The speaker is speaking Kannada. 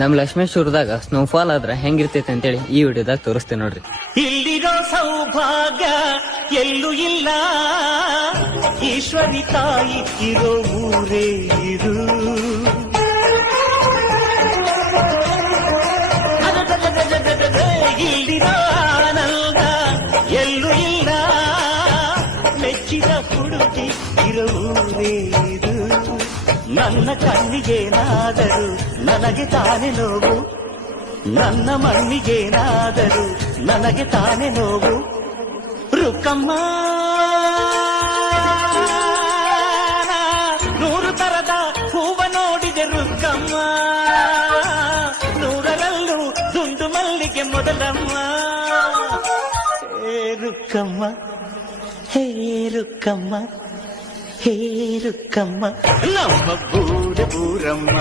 ನಮ್ ಲಕ್ಷ್ಮೇಶ್ವರದಾಗ ಸ್ನೋಫಾಲ್ ಆದ್ರ ಹೆಂಗಿರ್ತೈತೆ ಅಂತೇಳಿ ಈ ವಿಡಿಯೋದಾಗ ತೋರಿಸ್ತೇನೆ ನೋಡ್ರಿ. ಇಲ್ಲಿರೋ ಸೌಭಾಗ್ಯ ಎಲ್ಲೂ ಇಲ್ಲ, ಈಶ್ವರಿ ತಾಯಿ ಇರೋ ಊರೇ ಇದು. ಇಲ್ಲಿರೋ ಆನಂದ ಎಲ್ಲೂ ಇಲ್ಲ, ಮೆಚ್ಚಿದ ಹುಡುಗಿ ಇರೋ ಊರೇ ಇದು. ನನ್ನ ಕಣ್ಣಿಗೇನಾದರೂ ನನಗೆ ತಾನೇ ನೋವು, ನನ್ನ ಮಣ್ಣಿಗೇನಾದರೂ ನನಗೆ ತಾನೇ ನೋವು. ರುಕ್ಕಮ್ಮ ನೂರು ತರದ ಹೂವ ನೋಡಿದೆ ರುಕ್ಕಮ್ಮ, ನೂರರಲ್ಲೂ ದುಂಡು ಮಲ್ಲಿಗೆ ಮೊದಲಮ್ಮ. ಹೇ ರುಕ್ಕಮ್ಮ, ಹೇ ರುಕ್ಕಮ್ಮ, ಹೇ ರುಕ್ಕಮ್ಮ, ನಮ್ಮ ಬೂರಮ್ಮ.